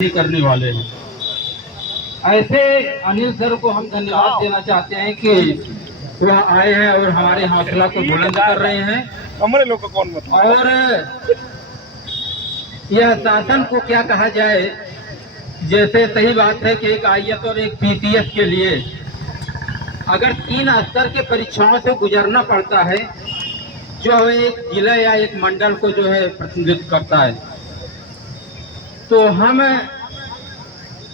करने वाले हैं। ऐसे अनिल सर को हम धन्यवाद देना चाहते हैं कि वह आए हैं और हमारे हौसला को बुलंद कर रहे हैं। हमारे लोग का कौन मतलब और यह शासन को क्या कहा जाए, जैसे सही बात है कि एक आईएएस और एक पीसीएस के लिए अगर 3 स्तर के परीक्षाओं से गुजरना पड़ता है, जो एक जिला या एक मंडल को जो है प्रतिनिधित्व करता है, तो हम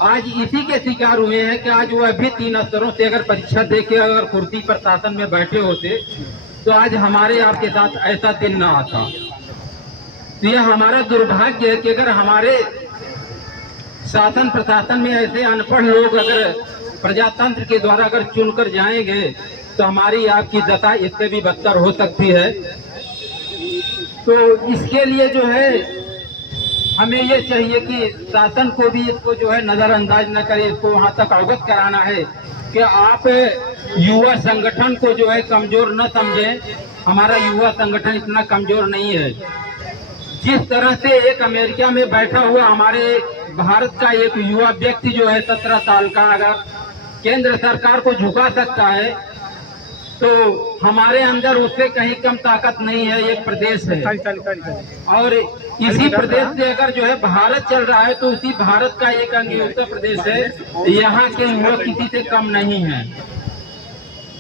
आज इसी के शिकार हुए हैं कि आज वह भी 3 स्तरों से अगर परीक्षा देके अगर कुर्सी पर शासन में बैठे होते तो आज हमारे आपके साथ ऐसा दिन ना आता। तो यह हमारा दुर्भाग्य है कि अगर हमारे शासन प्रशासन में ऐसे अनपढ़ लोग अगर प्रजातंत्र के द्वारा अगर चुनकर जाएंगे तो हमारी आपकी दशा इससे भी बदतर हो सकती है। तो इसके लिए जो है हमें ये चाहिए कि शासन को भी इसको जो है नजरअंदाज न करे, इसको वहां तक अवगत कराना है कि आप युवा संगठन को जो है कमजोर न समझें। हमारा युवा संगठन इतना कमजोर नहीं है। जिस तरह से एक अमेरिका में बैठा हुआ हमारे भारत का एक युवा व्यक्ति जो है 17 साल का अगर केंद्र सरकार को झुका सकता है, तो हमारे अंदर उससे कहीं कम ताकत नहीं है। एक प्रदेश है और इसी प्रदेश से अगर जो है भारत चल रहा है, तो उसी भारत का एक अंग उत्तर प्रदेश है। यहाँ के युवा किसी से कम नहीं है।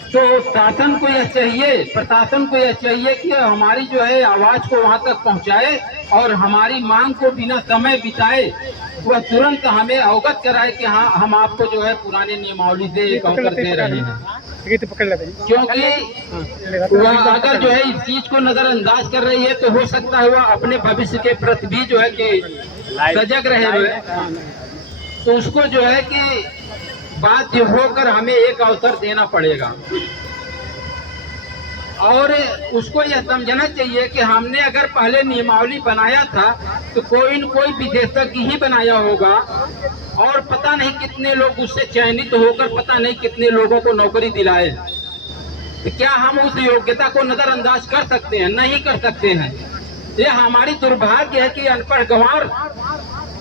तो शासन को यह चाहिए, प्रशासन को यह चाहिए कि हमारी जो है आवाज को वहां तक पहुंचाए और हमारी मांग को बिना समय बिताए वह तुरंत हमें अवगत कराए कि हाँ, हम आपको जो है पुराने नियमावली से एक अवसर दे रहे हैं। क्योंकि वह अगर जो है इस चीज को नजरअंदाज कर रही है तो हो सकता है वह अपने भविष्य के प्रति भी जो है कि सजग रहे हुए, तो उसको जो है कि बाध्य होकर हमें एक अवसर देना पड़ेगा। और उसको यह समझना चाहिए कि हमने अगर पहले नियमावली बनाया था तो कोई न कोई विशेषज्ञ ही बनाया होगा और पता नहीं कितने लोग उससे चयनित होकर पता नहीं कितने लोगों को नौकरी दिलाए। तो क्या हम उस योग्यता को नजरअंदाज कर सकते हैं? नहीं कर सकते हैं। ये हमारी दुर्भाग्य है कि अनपढ़ गंवार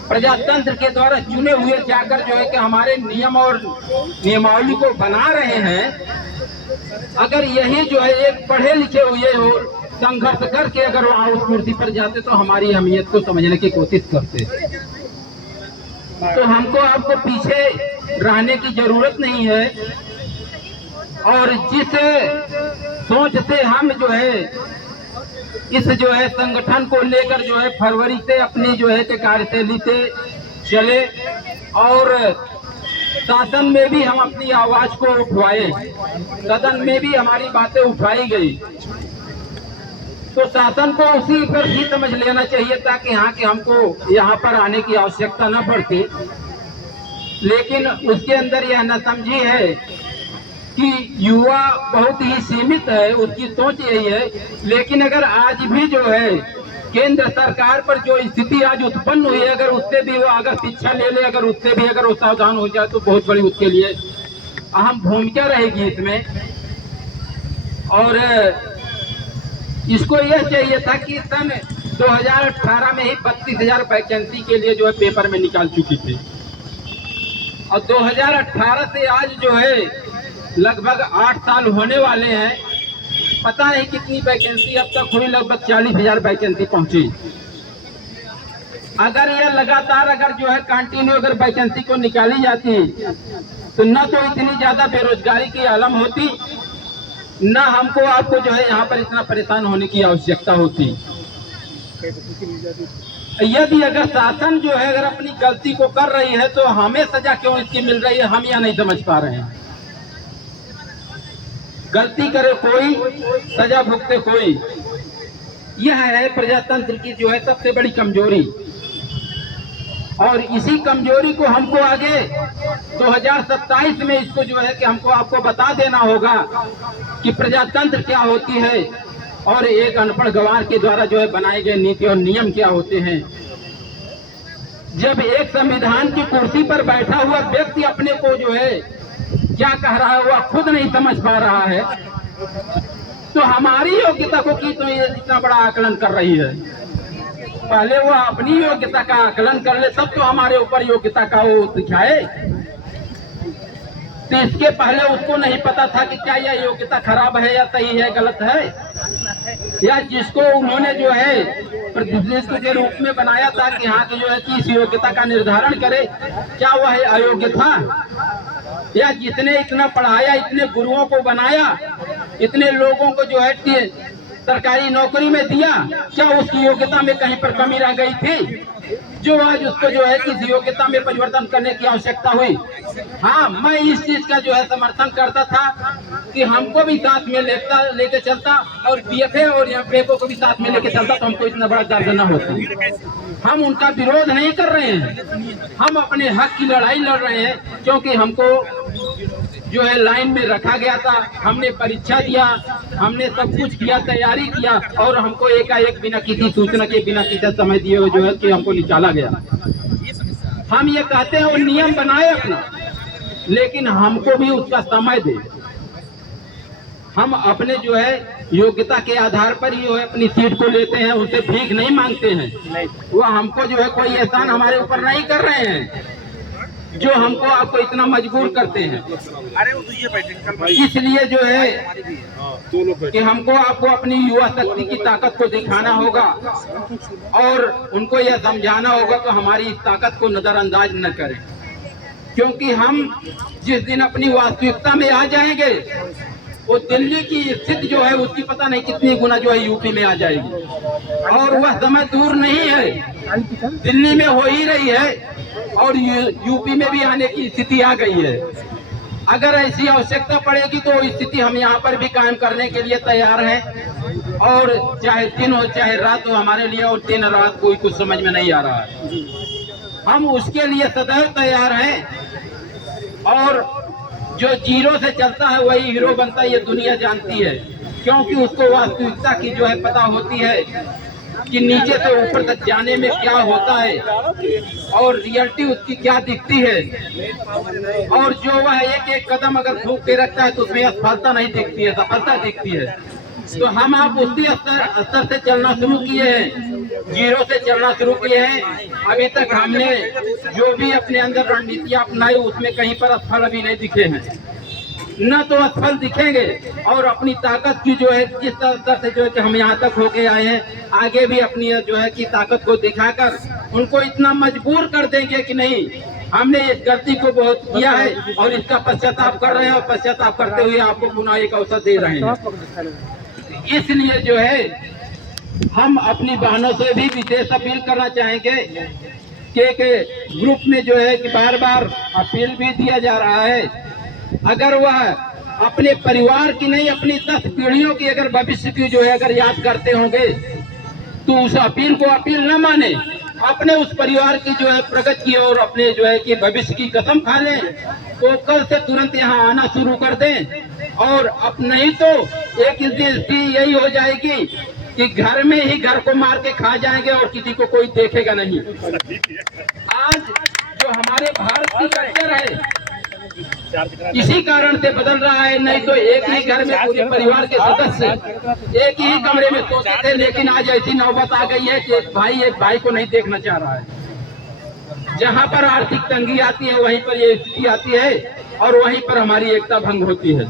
प्रजातंत्र के द्वारा चुने हुए जाकर जो है कि हमारे नियम और नियमावली को बना रहे हैं। अगर यही जो है एक पढ़े लिखे हुए हो संघर्ष करके अगर वहाँ उस कुर्सी पर जाते तो हमारी अहमियत को समझने की कोशिश करते। तो हमको आपको पीछे रहने की जरूरत नहीं है। और जिस सोच से हम जो है इस जो है संगठन को लेकर जो है फरवरी से अपनी जो है कार्यशैली से चले और शासन में भी हम अपनी आवाज को उठवाए, सदन में भी हमारी बातें उठाई गई, तो शासन को उसी पर भी समझ लेना चाहिए था कि हाँ कि हमको यहाँ पर आने की आवश्यकता न पड़ती। लेकिन उसके अंदर यह न समझी है कि युवा बहुत ही सीमित है, उसकी सोच यही है। लेकिन अगर आज भी जो है केंद्र सरकार पर जो स्थिति आज उत्पन्न हुई है, अगर उससे भी वो अगर शिक्षा ले ले, अगर उससे भी अगर वो सावधान हो जाए तो बहुत बड़ी उसके लिए अहम भूमिका रहेगी इसमें। और इसको यह चाहिए था कि सन 2018 में ही 32,000 वैकेंसी के लिए जो है पेपर में निकाल चुकी थी और 2018 से आज जो है लगभग 8 साल होने वाले हैं। पता नहीं कितनी वैकेंसी अब तक हुई, लगभग 40,000 वैकेंसी पहुंची। अगर यह लगातार अगर जो है कंटिन्यू अगर वैकेंसी को निकाली जाती तो न तो इतनी ज्यादा बेरोजगारी की आलम होती, न हमको आपको जो है यहाँ पर इतना परेशान होने की आवश्यकता होती। यदि अगर शासन जो है अगर अपनी गलती को कर रही है तो हमें सजा क्यों इसकी मिल रही है, हम यह नहीं समझ पा रहे हैं। गलती करे कोई, सजा भुगते कोई, यह है प्रजातंत्र की जो है सबसे बड़ी कमजोरी। और इसी कमजोरी को हमको आगे 2027 में इसको जो है कि हमको आपको बता देना होगा कि प्रजातंत्र क्या होती है और एक अनपढ़ गंवार के द्वारा जो है बनाए गए नीति और नियम क्या होते हैं। जब एक संविधान की कुर्सी पर बैठा हुआ व्यक्ति अपने को जो है क्या कह रहा है वह खुद नहीं समझ पा रहा है, तो हमारी योग्यता को की तो ये इतना बड़ा आकलन कर रही है। पहले वो अपनी योग्यता का आकलन कर ले, तब तो हमारे ऊपर योग्यता का वो दिखाए। तो इसके पहले उसको नहीं पता था कि क्या यह योग्यता खराब है या सही है, गलत है, या जिसको उन्होंने जो है प्रतिनिधित्व के रूप में बनाया था कि हाँ की जो है कि इस योग्यता का निर्धारण करे, क्या वह अयोग्य था? या जिसने इतना पढ़ाया, इतने गुरुओं को बनाया, इतने लोगों को जो है कि सरकारी नौकरी में दिया, क्या उसकी योग्यता में कहीं पर कमी रह गई थी जो आज उसको जो है कि योग्यता में परिवर्तन करने की आवश्यकता हुई? हाँ, मैं इस चीज का जो है समर्थन करता था कि हमको भी साथ में लेके चलता और पीएफए और यहाँ पेपो को भी साथ में लेके चलता, तो हमको इतना बड़ा दर्द न होता। हम उनका विरोध नहीं कर रहे हैं, हम अपने हक की लड़ाई लड़ रहे हैं, क्योंकि हमको जो है लाइन में रखा गया था, हमने परीक्षा दिया, हमने सब कुछ किया, तैयारी किया, और हमको एकाएक बिना किसी सूचना के, बिना किसी समय दिए हुए जो है कि हमको निकाला गया। हम ये कहते हैं वो नियम बनाए अपना, लेकिन हमको भी उसका समय दे। हम अपने जो है योग्यता के आधार पर ही जो है अपनी सीट को लेते हैं, उनसे भीख नहीं मांगते हैं। वो हमको जो है कोई एहसान हमारे ऊपर नहीं कर रहे हैं जो हमको आपको इतना मजबूर करते हैं। इसलिए जो है कि हमको आपको अपनी युवा शक्ति की ताकत को दिखाना होगा और उनको यह समझाना होगा कि हमारी इस ताकत को नजरअंदाज न करें, क्योंकि हम जिस दिन अपनी वास्तविकता में आ जाएंगे, वो दिल्ली की स्थिति जो है उसकी पता नहीं कितनी गुना जो है यूपी में आ जाएगी, और वह समय दूर नहीं है, दिल्ली में हो ही रही है और यूपी में भी आने की स्थिति आ गई है। अगर ऐसी आवश्यकता पड़ेगी तो स्थिति हम यहाँ पर भी कायम करने के लिए तैयार हैं, और चाहे दिन हो चाहे रात हो हमारे लिए, और दिन रात कोई कुछ समझ में नहीं आ रहा है, हम उसके लिए सदैव तैयार हैं। और जो जीरो से चलता है वही हीरो बनता है, ये दुनिया जानती है, क्योंकि उसको वास्तविकता की जो है पता होती है कि नीचे से ऊपर तक जाने में क्या होता है और रियलिटी उसकी क्या दिखती है। और जो वह एक एक कदम अगर फूंक के रखता है तो उसमें असफलता नहीं दिखती है, सफलता दिखती है। तो हम आप उसी स्तर से चलना शुरू किए हैं, जीरो से चलना शुरू किए हैं। अभी तक हमने जो भी अपने अंदर रणनीतियां अपनाई उसमें कहीं पर असफल अभी नहीं दिखे हैं, न तो असफल दिखेंगे। और अपनी ताकत की जो है जिस तरह से जो है कि हम यहाँ तक होके आए हैं, आगे भी अपनी जो है कि ताकत को दिखाकर उनको इतना मजबूर कर देंगे कि नहीं, हमने इस गलती को बहुत किया है और इसका पश्चाताप कर रहे हैं, और पश्चाताप करते हुए आपको पुनः एक अवसर दे रहे हैं। इसलिए जो है हम अपनी बहनों से भी विशेष अपील करना चाहेंगे कि ग्रुप में जो है कि बार बार अपील भी दिया जा रहा है, अगर वह अपने परिवार की नहीं अपनी 10 पीढ़ियों की अगर भविष्य की जो है अगर याद करते होंगे तो उस अपील को अपील न माने, अपने उस परिवार की जो है प्रगति की और अपने जो है कि भविष्य की कसम खा लें, तो कल से तुरंत यहाँ आना शुरू कर दें। और अब नहीं तो एक स्थिति यही हो जाएगी कि घर में ही घर को मार के खा जाएंगे और किसी को कोई देखेगा नहीं। आज जो हमारे भारत की कल्चर है इसी कारण से बदल रहा है, नहीं तो एक ही घर में पूरे परिवार के सदस्य एक ही कमरे में सोते थे, लेकिन आज ऐसी नौबत आ गई है कि एक भाई को नहीं देखना चाह रहा है। जहां पर आर्थिक तंगी आती है वहीं पर ये स्थिति आती है और वहीं पर हमारी एकता भंग होती है।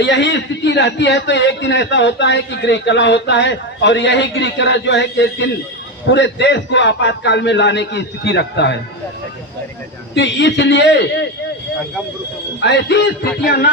यही स्थिति रहती है तो एक दिन ऐसा होता है कि गृह कला होता है, और यही गृह कला जो है कि एक दिन पूरे देश को आपातकाल में लाने की स्थिति रखता है। तो इसलिए ऐसी स्थितियां ना